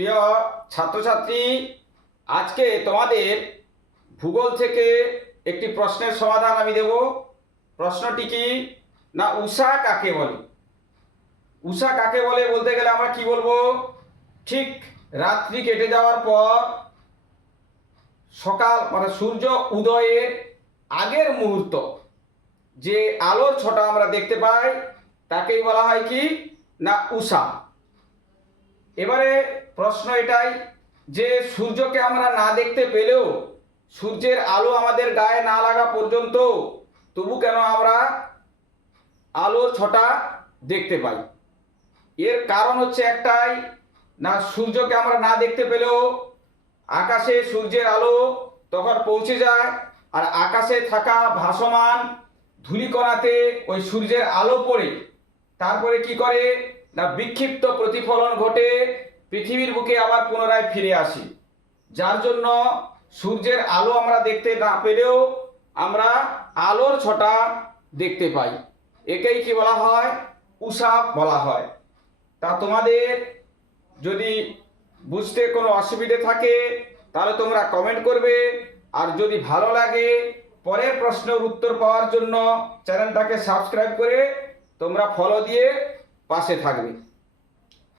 প্রিয় ছাত্রছাত্রী, আজকে তোমাদের ভূগোল থেকে একটি প্রশ্নের সমাধান আমি দেব। প্রশ্নটি কি? না, উষা কাকে বলে? উষা কাকে বলে বলতে গেলে আমরা কি বলব? ঠিক রাত্রি কেটে যাওয়ার পর সকাল মানে সূর্য উদয়ের আগের মুহূর্ত, যে আলোর ছটা আমরা দেখতে পাই, তাকেই বলা হয় কি? না, উষা। এবারে প্রশ্ন এটাই যে সূর্যকে আমরা না দেখতে পেলেও সূর্যের আলো আমাদের গায়ে না লাগা পর্যন্ত তবু কেন আমরা আলোর ছটা দেখতে পাই? এর কারণ হচ্ছে একটাই, না সূর্যকে আমরা না দেখতে পেলেও আকাশে সূর্যের আলো তখন পৌঁছে যায় আর আকাশে থাকা ভাসমান ধূলিকণাতে ওই সূর্যের আলো পড়ে। তারপরে কি করে? না, বিক্ষিপ্ত প্রতিফলন ঘটে পৃথিবীর বুকে আবার পুনরায় ফিরে আসি। যার জন্য সূর্যের আলো আমরা দেখতে না পেলেও আমরা আলোর ছটা দেখতে পাই। একেই কি বলা হয়? উষা বলা হয়। তা তোমাদের যদি বুঝতে কোনো অসুবিধে থাকে, তাহলে তোমরা কমেন্ট করবে। আর যদি ভালো লাগে, পরের প্রশ্নের উত্তর পাওয়ার জন্য চ্যানেলটাকে সাবস্ক্রাইব করে তোমরা ফলো দিয়ে পাশে থাকবে।